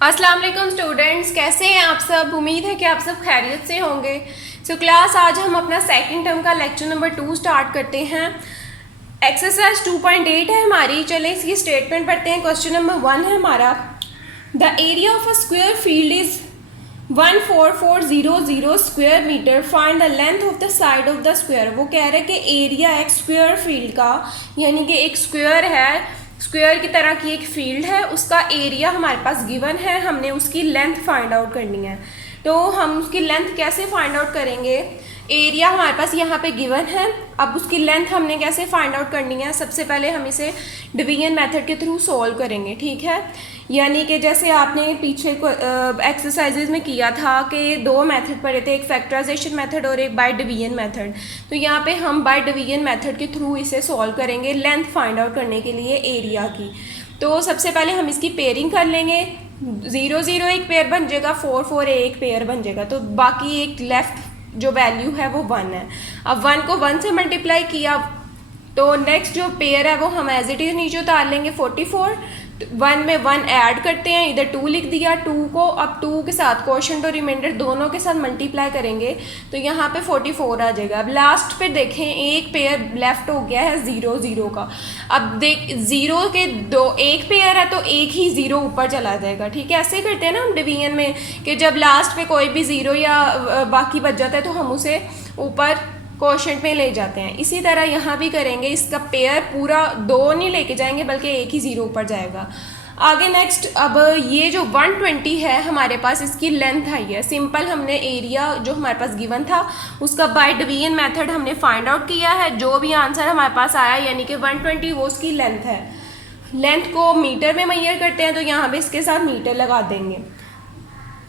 अस्सलाम वालेकुम स्टूडेंट्स, कैसे हैं आप सब। उम्मीद है कि आप सब खैरियत से होंगे। क्लास आज हम अपना सेकंड टर्म का लेक्चर नंबर 2 स्टार्ट करते हैं। एक्सरसाइज 2.8 है हमारी। चलें इसकी स्टेटमेंट पढ़ते हैं। क्वेश्चन नंबर 1 है हमारा, the area of a square field is 14400 square metre, find the length of the side of the square. वो कह रहे हैं कि एरिया एक स्क्वायर फील्ड का, यानी कि एक स्क्वायर है, स्क्वायर की तरह की एक फील्ड है, उसका एरिया हमारे पास गिवन है, हमने उसकी लेंथ फाइंड आउट करनी है। तो हम उसकी लेंथ कैसे फाइंड आउट करेंगे। एरिया हमारे पास यहाँ पे गिवन है, अब उसकी लेंथ हमने कैसे फाइंड आउट करनी है। सबसे पहले हम इसे डिवीजन मेथड के थ्रू सॉल्व करेंगे, ठीक है। यानी कि जैसे आपने पीछे एक्सरसाइजेज में किया था कि दो मेथड पढ़े थे, एक फैक्टराइजेशन मेथड और एक बाय डिवीजन मेथड। तो यहाँ पे हम बाय डिवीजन मेथड के थ्रू इसे सॉल्व करेंगे लेंथ फाइंड आउट करने के लिए एरिया की। तो सबसे पहले हम इसकी पेयरिंग कर लेंगे। 0 0 एक पेयर बन जाएगा, 4 4 एक पेयर बन जाएगा, तो बाकी एक लेफ्ट जो वैल्यू है वो 1 है। अब 1 को 1 से मल्टीप्लाई किया तो नेक्स्ट जो पेयर है वो हम एज इट इज़ नीचे उतार लेंगे 44। 1 में 1 ऐड करते हैं, इधर 2 लिख दिया, 2 को अब 2 के साथ क्वोशंट और रिमाइंडर दोनों के साथ मल्टीप्लाई करेंगे तो यहाँ पे 44 आ जाएगा। अब लास्ट पे देखें एक पेयर लेफ्ट हो गया है 0 0 का। अब देख 0 के दो एक पेयर है तो एक ही 0 ऊपर चला जाएगा, ठीक है। ऐसे करते हैं ना हम डिवीजन में कि जब लास्ट पे कोई भी 0 या बाकी बच जाता है तो हम उसे ऊपर क्वोशंट में ले जाते हैं। इसी तरह यहाँ भी करेंगे, इसका पेयर पूरा 2 नहीं लेके जाएंगे बल्कि एक ही 0 ऊपर जाएगा। आगे नेक्स्ट, अब ये जो 120 है हमारे पास, इसकी लेंथ आई है। सिंपल हमने एरिया जो हमारे पास गिवन था उसका बाय डिवीजन मेथड हमने फाइंड आउट किया है। जो भी आंसर हमारे पास आया यानी कि 120 वो उसकी लेंथ है। लेंथ को मीटर में मेजर करते हैं तो यहाँ पे इसके साथ मीटर लगा देंगे।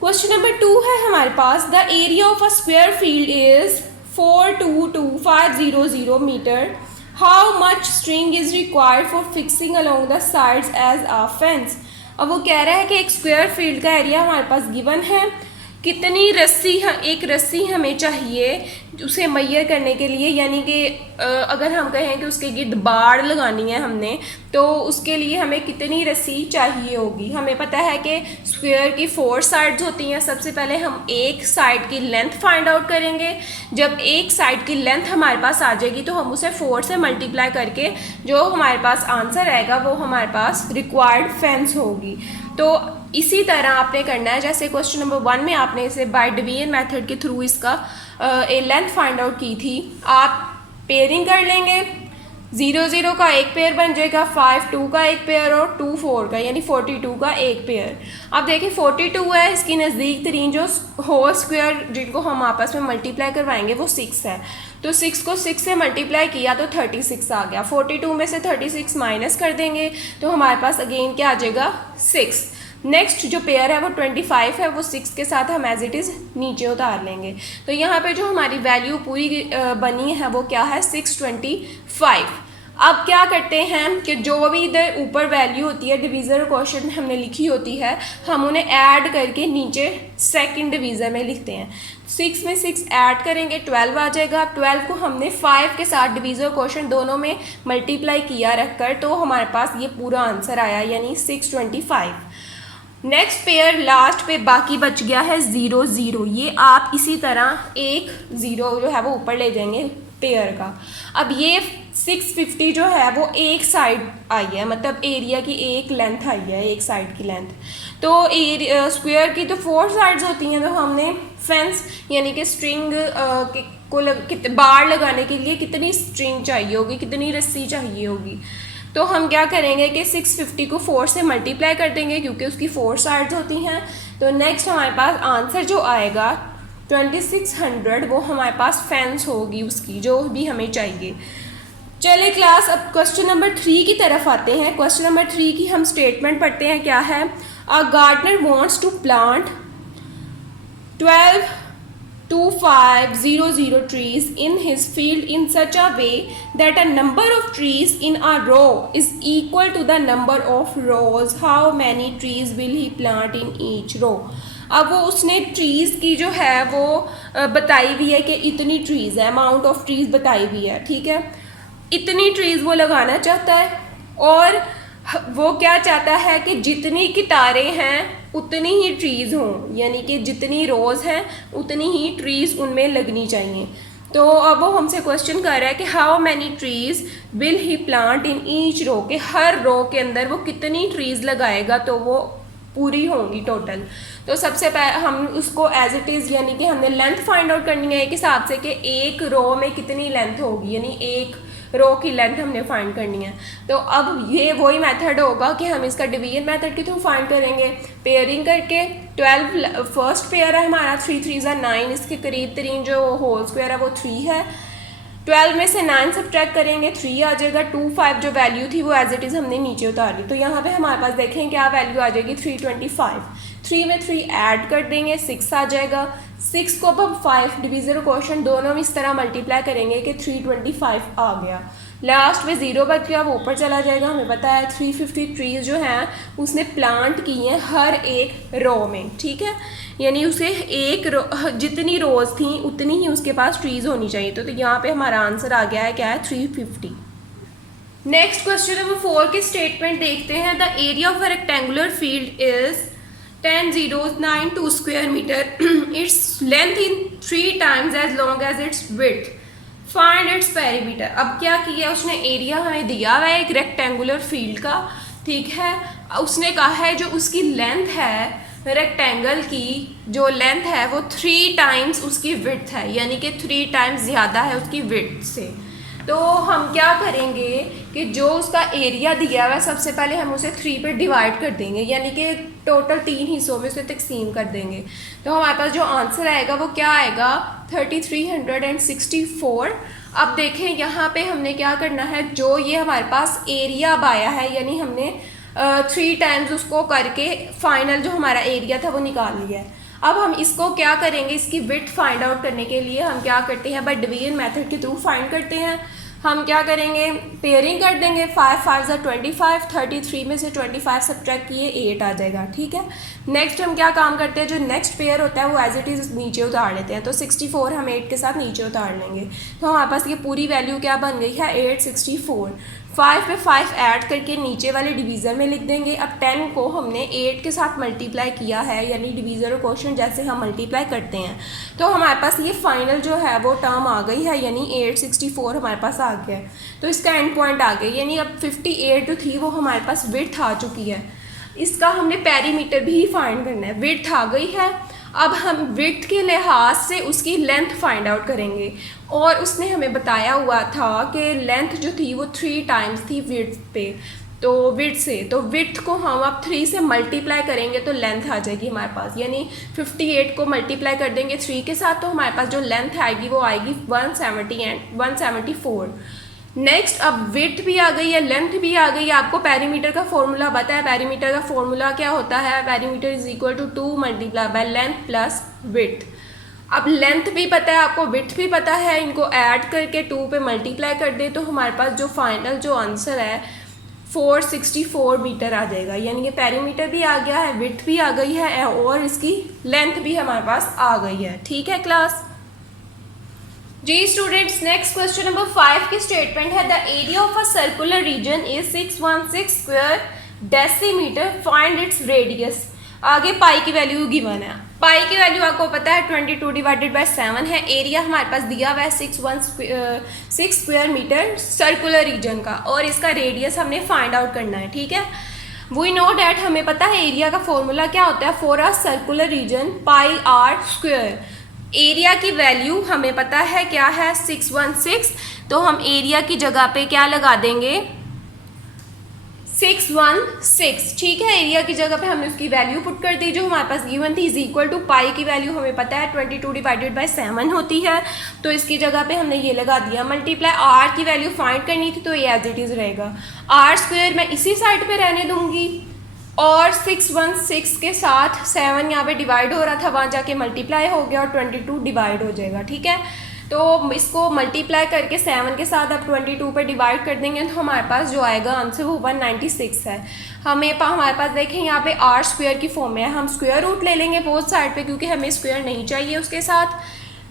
क्वेश्चन नंबर 2 है हमारे पास, the area of a square field is 422500 meter. How much string is required for fixing along the sides as a fence? अब वो कह रहा है कि एक स्क्वायर फील्ड का एरिया हमारे पास गिवन है, कितनी रस्सी एक रस्सी हमें चाहिए उसे मेजर करने के लिए। यानी कि अगर हम कहें कि उसके गिर्द बाड़ लगानी है हमने तो उसके लिए हमें कितनी रस्सी चाहिए होगी। हमें पता है कि स्क्वायर की 4 साइड्स होती हैं। सबसे पहले हम एक साइड की लेंथ फाइंड आउट करेंगे। जब एक साइड की लेंथ हमारे पास आ जाएगी तो हम उसे 4 से मल्टीप्लाई करके जो हमारे पास आंसर आएगा वो हमारे पास रिक्वायर्ड फेंस होगी। तो इसी तरह आपने करना है, जैसे क्वेश्चन नंबर 1 में आपने इसे बाय डिवीजन मेथड के थ्रू इसका लेंथ फाइंड आउट की थी। आप पेयरिंग कर लेंगे, 0 0 का एक पेयर बन जाएगा, 5 2 का एक पेयर और 2 4 का, यानी 42 का एक पेयर। अब देखिए 42 है, इसकी नज़दीक तरीन जो होल स्क्वायर जिनको हम आपस में मल्टीप्लाई करवाएंगे वो 6 है। तो 6 को 6 से मल्टीप्लाई किया तो 36 आ गया। 42 में से 36 माइनस कर देंगे तो हमारे पास अगेन क्या आ जाएगा 6। नेक्स्ट जो पेयर है वो 25 है, वो 6 के साथ हम एज इट इज़ नीचे उतार लेंगे। तो यहाँ पे जो हमारी वैल्यू पूरी बनी है वो क्या है 625। अब क्या करते हैं कि जो भी इधर ऊपर वैल्यू होती है डिवीज़र क्वेश्चन हमने लिखी होती है, हम उन्हें ऐड करके नीचे सेकंड डिवीज़र में लिखते हैं। 6 में 6 ऐड करेंगे 12 आ जाएगा। 12 को हमने 5 के साथ डिवीज़र क्वेश्चन दोनों में मल्टीप्लाई किया रखकर तो हमारे पास ये पूरा आंसर आया, यानी 625। नेक्स्ट पेयर लास्ट पे बाकी बच गया है 0 0। ये आप इसी तरह एक 0 जो है वो ऊपर ले जाएंगे पेयर का। अब ये 650 जो है वो एक साइड आई है, मतलब एरिया की एक लेंथ आई है, एक साइड की लेंथ। तो स्क्वायर की तो 4 साइड्स होती हैं, तो हमने फेंस यानी कि स्ट्रिंग को बाड़ लगाने के लिए कितनी स्ट्रिंग चाहिए होगी, कितनी रस्सी चाहिए होगी। तो हम क्या करेंगे कि 650 को 4 से मल्टीप्लाई कर देंगे क्योंकि उसकी 4 साइड्स होती हैं। तो नेक्स्ट हमारे पास आंसर जो आएगा 2600, वो हमारे पास फेंस होगी उसकी जो भी हमें चाहिए। चले क्लास, अब क्वेश्चन नंबर 3 की तरफ आते हैं। क्वेश्चन नंबर 3 की हम स्टेटमेंट पढ़ते हैं। क्या है, a gardener wants to plant 122500 trees in his field in such a way that a number of trees in a row is equal to the number of rows. How many trees will he plant in each row? अब वो उसने trees की जो है वो बताई हुई है कि इतनी ट्रीज़ है, अमाउंट ऑफ ट्रीज़ बताई हुई है, ठीक है। इतनी ट्रीज़ वो लगाना चाहता है और वो क्या चाहता है कि जितनी कितारें हैं उतनी ही ट्रीज़ हों, यानी कि जितनी रोज़ हैं उतनी ही ट्रीज़ उनमें लगनी चाहिए। तो अब वो हमसे क्वेश्चन कर रहा है कि how many trees will he plant in each row, के हर रो के अंदर वो कितनी ट्रीज़ लगाएगा तो वो पूरी होंगी टोटल। तो सबसे पहले हम उसको एज इट इज़ यानी कि हमने लेंथ फाइंड आउट करनी है एक हिसाब से कि एक रो में कितनी लेंथ होगी, यानी एक रो की लेंथ हमने फाइंड करनी है। तो अब ये वही मेथड होगा कि हम इसका डिवीजन मेथड के थ्रू फाइंड करेंगे, पेयरिंग करके। 12 फर्स्ट पेयर है हमारा, 3 3 ज़ा 9, इसके करीब तरीन जो होल स्क्वायर है वो 3 है। 12 में से 9 सब्ट्रैक्ट करेंगे, 3 आ जाएगा। 2 5 जो वैल्यू थी वो एज इट इज़ हमने नीचे उतार ली, तो यहाँ पे हमारे पास देखें क्या वैल्यू आ जाएगी, 325। 3 में 3 ऐड कर देंगे, 6 आ जाएगा। 6 को अब हम 5 डिवीज़र और क्वोशंट दोनों में इस तरह मल्टीप्लाई करेंगे कि 325 आ गया। लास्ट में 0 बच गया, वो ऊपर चला जाएगा। हमें पता है 350 ट्रीज जो हैं उसने प्लांट की हैं हर एक रो में, ठीक है, यानी उसे एक रो जितनी रोज थी उतनी ही उसके पास ट्रीज होनी चाहिए। तो यहाँ पे हमारा आंसर आ गया है क्या है, 350। नेक्स्ट क्वेश्चन नंबर 4 के स्टेटमेंट देखते हैं। The area of a rectangular field is 10,092 square metre, its length in 3 times as long as its width, find its perimeter. अब क्या किया उसने, एरिया हमें दिया हुआ है एक रेक्टेंगुलर फील्ड का, ठीक है। उसने कहा है जो उसकी लेंथ है रेक्टेंगल की, जो लेंथ है वो 3 टाइम्स उसकी विड्थ है, यानी कि 3 टाइम्स ज़्यादा है उसकी विड्थ से। तो हम क्या करेंगे कि जो उसका एरिया दिया हुआ है सबसे पहले हम उसे 3 पे डिवाइड कर देंगे, यानी कि टोटल 3 हिस्सों में उसे तकसीम कर देंगे। तो हमारे पास जो आंसर आएगा वो क्या आएगा, 3364। अब देखें यहाँ पे हमने क्या करना है, जो ये हमारे पास एरिया अब आया है, यानी हमने 3 टाइम्स उसको करके फाइनल जो हमारा एरिया था वो निकाल लिया है। अब हम इसको क्या करेंगे, इसकी विड्थ फाइंड आउट करने के लिए हम क्या करते हैं, बाय डिवीजन मेथड के थ्रू फाइंड करते हैं। हम क्या करेंगे, पेयरिंग कर देंगे, 5 5 ज़ा 25, 33 में से 25 सब्ट्रैक्ट किए 8 आ जाएगा, ठीक है। नेक्स्ट हम क्या काम करते हैं, जो नेक्स्ट पेयर होता है वो एज इट इज़ नीचे उतार लेते हैं। तो 64 हम 8 के साथ नीचे उतार लेंगे, तो हमारे पास ये पूरी वैल्यू क्या बन गई है, 864। 5 पे 5 ऐड करके नीचे वाले डिवीज़र में लिख देंगे। अब 10 को हमने 8 के साथ मल्टीप्लाई किया है, यानी डिवीज़र और क्वोशंट जैसे हम मल्टीप्लाई करते हैं, तो हमारे पास ये फाइनल जो है वो टर्म आ गई है, यानी 864 हमारे पास आ गया है। तो इसका एंड पॉइंट आ गया, यानी अब 58 जो थी वो हमारे पास विड्थ आ चुकी है। इसका हमने पेरीमीटर भी फाइंड करना है, विड्थ आ गई है। अब हम विड्थ के लिहाज से उसकी लेंथ फाइंड आउट करेंगे, और उसने हमें बताया हुआ था कि लेंथ जो थी वो 3 टाइम्स थी विड्थ पे, तो विड्थ से, तो विड्थ को हम अब 3 से मल्टीप्लाई करेंगे तो लेंथ आ जाएगी हमारे पास, यानी 58 को मल्टीप्लाई कर देंगे 3 के साथ, तो हमारे पास जो लेंथ आएगी वो आएगी 170 एंड 174। नेक्स्ट अब विड्थ भी आ गई है, लेंथ भी आ गई है। आपको पेरीमीटर का फॉर्मूला पता है, पेरीमीटर का फॉर्मूला क्या होता है, perimeter is equal to 2 multiply by length plus width. अब लेंथ भी पता है आपको, विड्थ भी पता है, इनको ऐड करके 2 पे मल्टीप्लाई कर दे तो हमारे पास जो फाइनल जो आंसर है 464 मीटर आ जाएगा, यानी कि पेरीमीटर भी आ गया है, विड्थ भी आ गई है और इसकी लेंथ भी हमारे पास आ गई है, ठीक है क्लास। जी स्टूडेंट्स, नेक्स्ट क्वेश्चन नंबर 5 की स्टेटमेंट है, the area of a circular reason is 616 square decimetre, find its radius. आगे पाई की वैल्यू गिवन है, पाई की वैल्यू आपको पता है 22 डिवाइडेड बाय 7 है। एरिया हमारे पास दिया हुआ है 616 स्क्वायर मीटर सर्कुलर रीजन का, और इसका रेडियस हमने फाइंड आउट करना है, ठीक है। वी नो डैट, हमें पता है एरिया का फॉर्मूला क्या होता है, for a circular region pi R square. Area की वैल्यू हमें पता है क्या है, 616, तो हम एरिया की जगह पे क्या लगा देंगे, 616, ठीक है। एरिया की जगह पे हमने उसकी वैल्यू पुट कर दी जो हमारे पास गिवन थी, इज इक्वल टू पाई की वैल्यू हमें पता है 22 डिवाइडेड बाय 7 होती है, तो इसकी जगह पे हमने ये लगा दिया। मल्टीप्लाई आर की वैल्यू फाइंड करनी थी तो ये एज इट इज़ रहेगा, आर स्क्वायर मैं इसी साइड पे रहने दूंगी, और 616 के साथ 7 यहाँ पे डिवाइड हो रहा था, वहाँ जाके मल्टीप्लाई हो गया और 22 डिवाइड हो जाएगा, ठीक है। तो इसको मल्टीप्लाई करके 7 के साथ अब 22 पे डिवाइड कर देंगे तो हमारे पास जो आएगा आंसर वो 196 है। हमारे पास देखें यहाँ पे आर स्क्वायर की फॉर्म में है, हम स्क्वायर रूट ले लेंगे बोथ साइड पे क्योंकि हमें स्क्वायर नहीं चाहिए उसके साथ।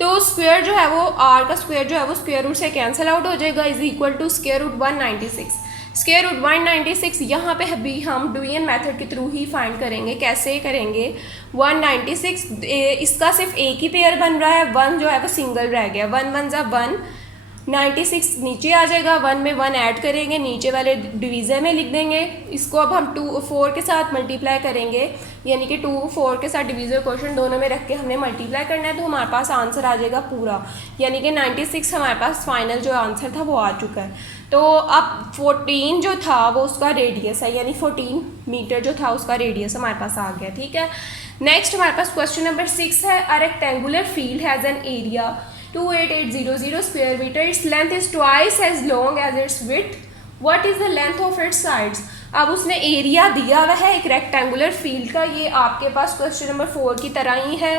तो स्क्वायर जो है वो आर का स्क्वायर जो है वो स्क्वायर रूट से कैंसिल आउट हो जाएगा, is equal to square root 196। Square root 196 यहाँ पे अभी हम डिवीजन मेथड के थ्रू ही फाइंड करेंगे। कैसे करेंगे? 196 इसका सिर्फ एक ही पेयर बन रहा है, 1 जो है वो सिंगल रह गया, 1 1 ज़ा 1, 96 नीचे आ जाएगा, 1 में 1 ऐड करेंगे, नीचे वाले डिवीज़र में लिख देंगे। इसको अब हम 2 4 के साथ मल्टीप्लाई करेंगे, यानी कि 2 4 के साथ डिवीज़र क्वेश्चन दोनों में रख के हमने मल्टीप्लाई करना है, तो हमारे पास आंसर आ जाएगा पूरा, यानी कि 96 हमारे पास फाइनल जो आंसर था वो आ चुका है। तो अब 14 जो था वो उसका रेडियस है, यानी 14 मीटर जो था उसका रेडियस हमारे पास आ गया। ठीक है, नेक्स्ट हमारे पास क्वेश्चन नंबर 6 है। अ rectangular field has an area 28800 square meter. Its length is twice as long as its width. What is the length of its sides? अब उसने एरिया दिया हुआ है एक रेक्टेंगुलर फील्ड का, ये आपके पास क्वेश्चन नंबर 4 की तरह ही है।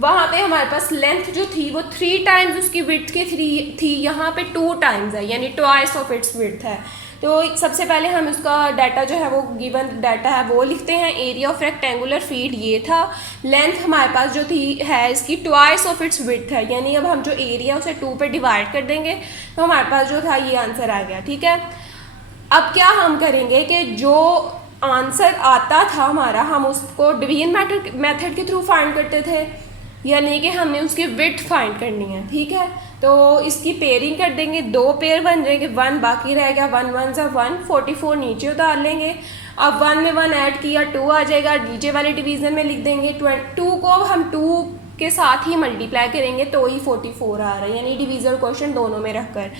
वहाँ पे हमारे पास लेंथ जो थी वो 3 टाइम्स उसकी विड्थ की थी, यहाँ पे 2 टाइम्स है, यानी ट्वाइस ऑफ इट्स विड्थ है। तो सबसे पहले हम उसका डाटा जो है वो गिवन डाटा है वो लिखते हैं। एरिया ऑफ रेक्टेंगुलर फील्ड ये था, लेंथ हमारे पास जो थी है इसकी ट्वाइस ऑफ इट्स विड्थ है, यानी अब हम जो एरिया उसे 2 पे डिवाइड कर देंगे तो हमारे पास जो था ये आंसर आ गया। ठीक है, अब क्या हम करेंगे कि जो आंसर आता था हमारा हम उसको डिवीजन मेथड के थ्रू फाइंड करते थे, यानी कि हमने उसकी विड्थ फाइंड करनी है। ठीक है, तो इसकी पेयरिंग कर देंगे, 2 पेयर बन जाएंगे, 1 बाकी रह गया, 1 1 ज़ा 1, 44 नीचे उतार लेंगे। अब 1 में 1 ऐड किया, 2 आ जाएगा, नीचे वाले डिवीज़न में लिख देंगे। 2 को हम 2 के साथ ही मल्टीप्लाई करेंगे तो ही 44 आ रहा है, यानी डिवीज़र क्वेश्चन दोनों में रखकर।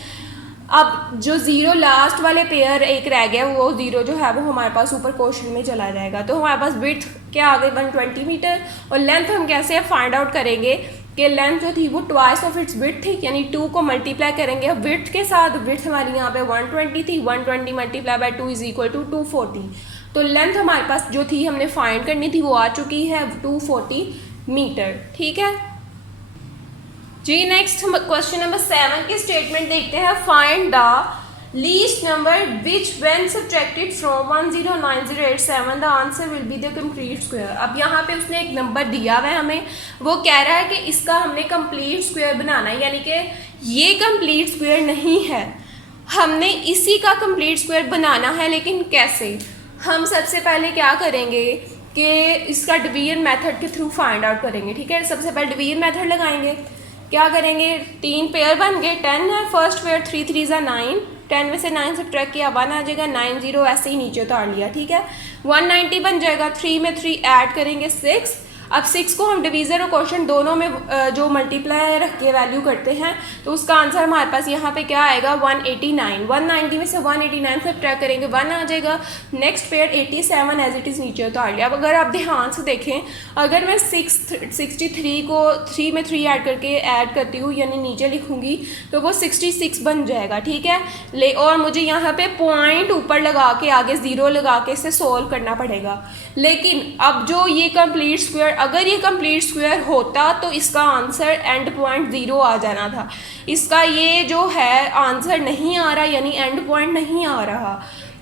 अब जो 0 लास्ट वाले पेयर एक रह गया वो 0 जो है वो हमारे पास ऊपर क्वेश्चन में चला जाएगा। तो हमारे पास विड्थ क्या आ गई 120 मीटर, और लेंथ हम कैसे फाइंड आउट करेंगे कि लेंथ जो थी वो ट्वाइस ऑफ इट्स विड्थ थी, यानी 2 को मल्टीप्लाई करेंगे विड्थ के साथ। विड्थ हमारी यहाँ पे 120 थी, 120 multiply by 2 is equal to 240। तो लेंथ हमारे पास जो थी हमने फाइंड करनी थी वो आ चुकी है 240 मीटर। ठीक है जी, नेक्स्ट हम क्वेश्चन नंबर 7 की स्टेटमेंट देखते हैं। Find the least number which when subtracted from 109087 the answer will be the complete square. अब यहाँ पे उसने एक नंबर दिया हुआ है हमें, वो कह रहा है कि इसका हमने कंप्लीट स्क्वायर बनाना है, यानी कि ये कंप्लीट स्क्वायर नहीं है, हमने इसी का कंप्लीट स्क्वायर बनाना है। लेकिन कैसे? हम सबसे पहले क्या करेंगे कि इसका डिवीजन मेथड के थ्रू फाइंड आउट करेंगे। ठीक है, सबसे पहले डिवीजन मेथड लगाएंगे। क्या करेंगे? 3 पेयर बन गए, 10 है फर्स्ट पेयर, 3 3 ज़ा 9, 10 में से 9 सब्ट्रैक्ट किया 1 आ जाएगा, 90 ऐसे ही नीचे उतार लिया। ठीक है, 190 बन जाएगा, 3 में 3 ऐड करेंगे 6। अब 6 को हम डिवीज़र और क्वेश्चन दोनों में जो मल्टीप्लाई रख के वैल्यू करते हैं तो उसका आंसर हमारे पास यहाँ पे क्या आएगा 189। 190 में से 189 सब्ट्रैक्ट करेंगे 1 आ जाएगा। Next pair 87 as it is नीचे उतार लिया। अब अगर आप ध्यान से देखें, अगर मैं 63 को 3 में 3 ऐड करके ऐड करती हूँ यानी नीचे लिखूँगी तो वो 66 बन जाएगा। ठीक है, और मुझे यहाँ पे पॉइंट ऊपर लगा के आगे 0 लगा के इसे सोल्व करना पड़ेगा। लेकिन अब जो ये कंप्लीट स्क्वायर, अगर ये कंप्लीट स्क्वायर होता तो इसका आंसर एंड पॉइंट 0 आ जाना था। इसका ये जो है आंसर नहीं आ रहा, यानी एंड पॉइंट नहीं आ रहा,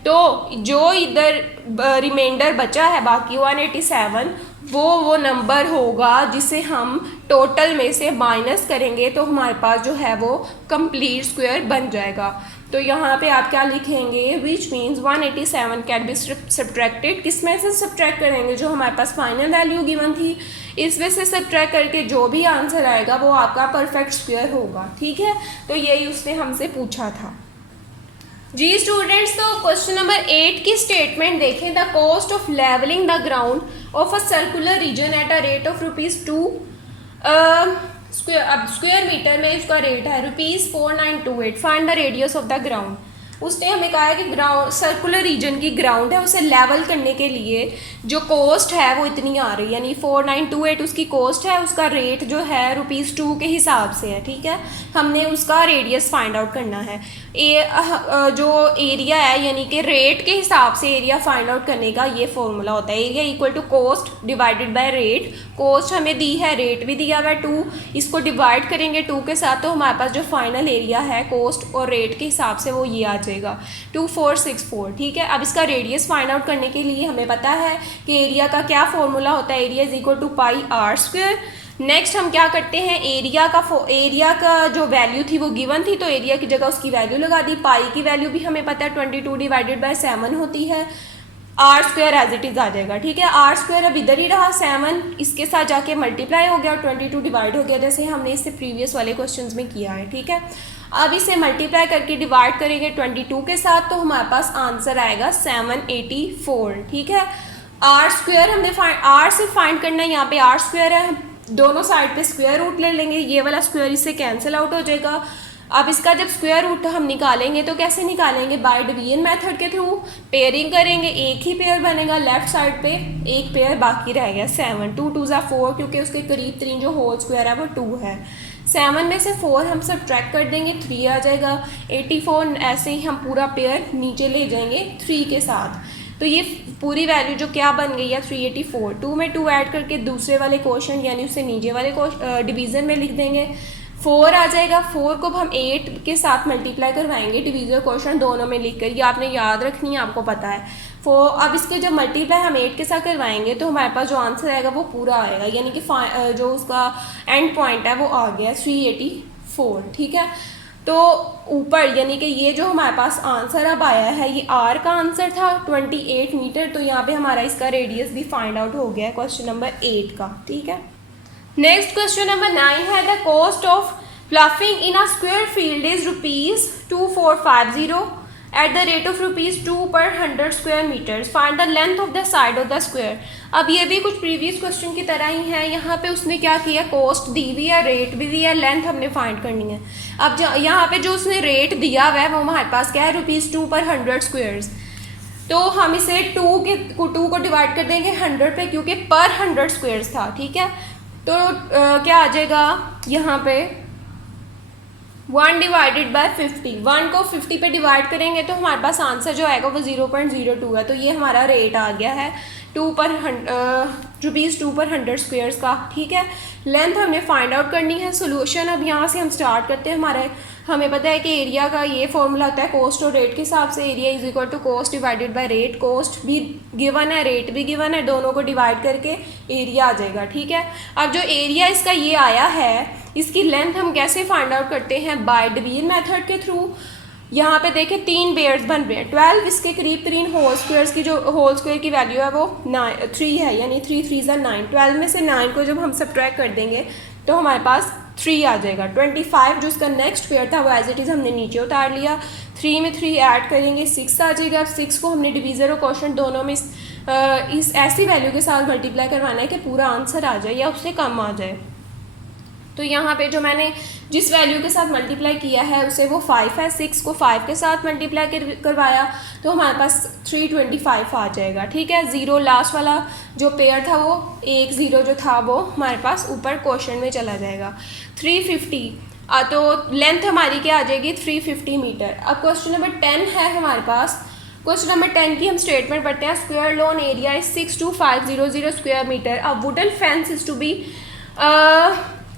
तो जो इधर रिमाइंडर बचा है बाकी 187 वो नंबर होगा जिसे हम टोटल में से माइनस करेंगे तो हमारे पास जो है वो कंप्लीट स्क्वायर बन जाएगा। तो यहाँ पे आप क्या लिखेंगे? Which means 187 can be subtracted. किस में से सब्ट्रैक्ट करेंगे? जो हमारे पास फाइनल वैल्यू गिवन थी इस वजह से सब्ट्रैक्ट करके जो भी आंसर आएगा वो आपका परफेक्ट स्क्वायर होगा। ठीक है, तो यही उसने हमसे पूछा था जी स्टूडेंट्स। तो क्वेश्चन नंबर 8 की स्टेटमेंट देखें। The cost of levelling the ground of a circular region at a rate of ₹2 square metre में इसका रेट है ₹4928। Find the radius of the ground. उसने हमें कहा है कि ग्राउंड सर्कुलर रीजन की ग्राउंड है उसे लेवल करने के लिए जो कॉस्ट है वो इतनी आ रही है, यानी 4928 उसकी कॉस्ट है, उसका रेट जो है ₹2 के हिसाब से है। ठीक है, हमने उसका रेडियस फाइंड आउट करना है। जो एरिया है यानी कि रेट के हिसाब से एरिया फाइंड आउट करने का ये फॉर्मूला होता है, area equal to cost divided by rate. Cost हमें दी है, रेट भी दिया हुआ है 2, इसको डिवाइड करेंगे 2 के साथ तो हमारे पास जो फाइनल एरिया है कॉस्ट और रेट के हिसाब से वो ये आ जाएगा। जाएगा 2464, ठीक है। अब इसका रेडियस फाइंड आउट करने के लिए हमें पता है कि एरिया का क्या फॉर्मूला होता है, area is equal to pi R square. Next हम क्या करते हैं, एरिया का जो वैल्यू थी वो गिवन थी, तो एरिया की जगह उसकी वैल्यू लगा दी। पाई की वैल्यू भी हमें पता है 22 डिवाइडेड बाय 7 होती है। R square as it is आ जाएगा, ठीक है। आर स्क्वायर अब इधर ही रहा, 7 इसके साथ जाके मल्टीप्लाई हो गया और 22 डिवाइड हो गया, जैसे हमने इससे प्रीवियस वाले क्वेश्चंस में किया है, ठीक है। अब इसे मल्टीप्लाई करके डिवाइड करेंगे 22 के साथ, तो हमारे पास आंसर आएगा 784, ठीक है। आर स्क्वायर हमने आर से फाइंड करना है, यहाँ पे आर स्क्वायर है, दोनों साइड पे स्क्वायर रूट ले लेंगे, ये वाला स्क्वायर इससे कैंसिल आउट हो जाएगा। अब इसका जब स्क्वायर रूट हम निकालेंगे तो कैसे निकालेंगे, बाय डिवीजन मेथड के थ्रू पेयरिंग करेंगे, एक ही पेयर बनेगा, लेफ्ट साइड पे एक पेयर बाकी रह गया 7, 2 2 4, क्योंकि उसके करीब 3 जो होल स्क्वायर है वो 2 है। 7 में से 4 हम सब्ट्रैक्ट कर देंगे, 3 आ जाएगा। 84 ऐसे ही हम पूरा पेयर नीचे ले जाएंगे 3 के साथ, तो ये पूरी वैल्यू जो क्या बन गई है 384। 2 में 2 ऐड करके दूसरे वाले क्वेश्चन यानी उससे नीचे वाले डिवीज़न में लिख देंगे, 4 आ जाएगा। 4 को हम 8 के साथ मल्टीप्लाई करवाएंगे डिवीज़र क्वेश्चन दोनों में लिख कर, ये आपने याद रखनी है, आपको पता है। अब इसके जब मल्टीप्लाई हम 8 के साथ करवाएंगे तो हमारे पास जो आंसर आएगा वो पूरा आएगा, यानी कि जो उसका एंड पॉइंट है वो आ गया 384, ठीक है। तो ऊपर यानी कि ये जो हमारे पास आंसर अब आया है ये आर का आंसर था 28 मीटर, तो यहाँ पे हमारा इसका रेडियस भी फाइंड आउट हो गया है क्वेश्चन नंबर 8 का, ठीक है। नेक्स्ट क्वेश्चन नंबर 9 है, the cost of ploughing in a square field is ₹2450 at the rate of ₹2 per 100 square metres, find the length of the side of the square. अब ये भी कुछ प्रीवियस क्वेश्चन की तरह ही है, यहाँ पे उसने क्या किया, कॉस्ट दी हुई है, रेट भी दिया है, लेंथ हमने फाइंड करनी है। अब यहाँ पे जो उसने रेट दिया हुआ है वो हमारे पास क्या है, ₹2 per 100 स्क्वायर्स, तो हम इसे 2 को डिवाइड कर देंगे 100 पे, क्योंकि पर 100 स्क्वायर्स था, ठीक है। तो क्या आ जाएगा यहाँ पे 1 डिवाइडेड बाय 50, 1 को 50 पे डिवाइड करेंगे तो हमारे पास आंसर जो आएगा वो 0.02 है, तो ये हमारा रेट आ गया है ₹2 per 100 स्क्वायर्स का, ठीक है। लेंथ हमने फाइंड आउट करनी है। सोल्यूशन अब यहाँ से हम स्टार्ट करते हैं। हमें पता है कि एरिया का ये फॉर्मूला होता है कॉस्ट और रेट के हिसाब से, area is equal to cost divided by rate, cost भी गिवन है, रेट भी गिवन है, दोनों को डिवाइड करके एरिया आ जाएगा, ठीक है। अब जो एरिया इसका ये आया है, इसकी लेंथ हम कैसे फाइंड आउट करते हैं, बाय डिवीजन मेथड के थ्रू। यहाँ पे देखें 3 पेयर्स बन रहे हैं, 12 इसके करीब 3 होल स्क्वायर्स की जो होल स्क्वायर की वैल्यू है वो 3 है, यानी 3 3 9। 12 में से 9 को जब हम सब्ट्रैक्ट कर देंगे तो हमारे पास 3 आ जाएगा। 25 जो इसका नेक्स्ट पेयर था वो एज इट इज़ हमने नीचे उतार लिया, 3 में 3 ऐड करेंगे 6 आ जाएगा। अब 6 को हमने डिवीज़र और क्वोशिएंट दोनों में इस ऐसी वैल्यू के साथ मल्टीप्लाई करवाना है कि पूरा आंसर आ जाए या उससे कम आ जाए। तो यहाँ पे जो मैंने जिस वैल्यू के साथ मल्टीप्लाई किया है उसे वो 5 है, 6 को 5 के साथ मल्टीप्लाई करवाया तो हमारे पास 325 आ जाएगा, ठीक है। 0 लास्ट वाला जो पेयर था वो 1 0 जो था वो हमारे पास ऊपर क्वेश्चन में चला जाएगा। 350 तो लेंथ हमारी क्या आ जाएगी 350 मीटर। अब क्वेश्चन नंबर 10 है हमारे पास। क्वेश्चन नंबर 10 की हम स्टेटमेंट पढ़ते हैं। Square lawn area is 62500 square metre. A wooden fence is to be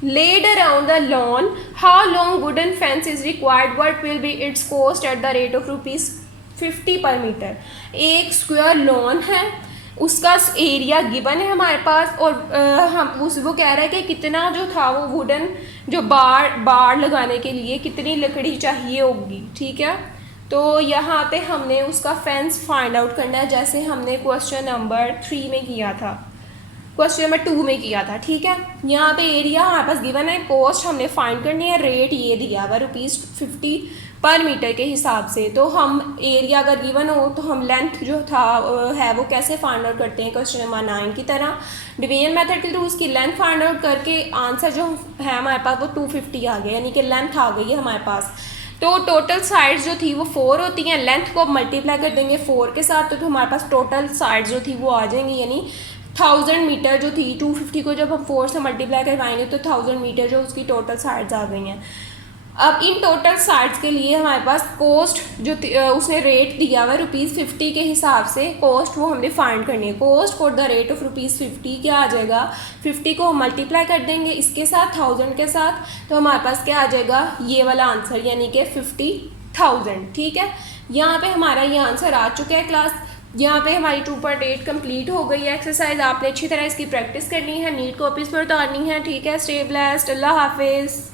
laid around the lawn. How long wooden fence is required? What will be its cost at the rate of ₹50 per meter? एक square lawn है, उसका area given है हमारे पास और वो कह रहा है कि कितना जो था वो वुडन जो बार लगाने के लिए कितनी लकड़ी चाहिए होगी, ठीक है। तो यहाँ पे हमने उसका फेंस फाइंड आउट करना है, जैसे हमने क्वेश्चन नंबर 3 में किया था, क्वेश्चन नंबर 2 में किया था, ठीक है। यहाँ पे एरिया हमारे पास गिवन है, कॉस्ट हमने फाइंड करनी है, रेट ये दिया हुआ ₹50 पर मीटर के हिसाब से। तो हम एरिया अगर गिवन हो तो हम लेंथ जो था है वो कैसे फाइंड आउट करते हैं, क्वेश्चन नंबर 9 की तरह डिवीजन मेथड के थ्रू उसकी लेंथ फाइंड आउट करके आंसर जो है हमारे पास वो 250 आ गया, यानी कि लेंथ आ गई है हमारे पास। तो टोटल साइड्स जो थी वो 4 होती हैं, लेंथ को अब मल्टीप्लाई कर देंगे 4 के साथ तो हमारे पास टोटल साइड्स जो थी वो आ जाएंगी, यानी 1000 मीटर जो थी। 250 को जब हम 4 से मल्टीप्लाई करवाएंगे तो 1000 मीटर जो उसकी टोटल साइड्स आ गई हैं। अब इन टोटल साइड्स के लिए हमारे पास कॉस्ट जो उसने रेट दिया हुआ है ₹50 के हिसाब से, कॉस्ट वो हमने फाइंड करनी है। Cost for the rate of ₹50 क्या आ जाएगा, 50 को हम मल्टीप्लाई कर देंगे इसके साथ 1000 के साथ, तो हमारे पास क्या आ जाएगा ये वाला आंसर, यानी कि 50 1000। ठीक है, यहाँ पे हमारा ये आंसर आ चुका है क्लास। यहाँ पे हमारी 2.8 कंप्लीट हो गई है एक्सरसाइज। आपने अच्छी तरह इसकी प्रैक्टिस करनी है, नीट कॉपीज़ पर उतारनी है। ठीक है, स्टे ब्लेस्ड, अल्लाह हाफिज़।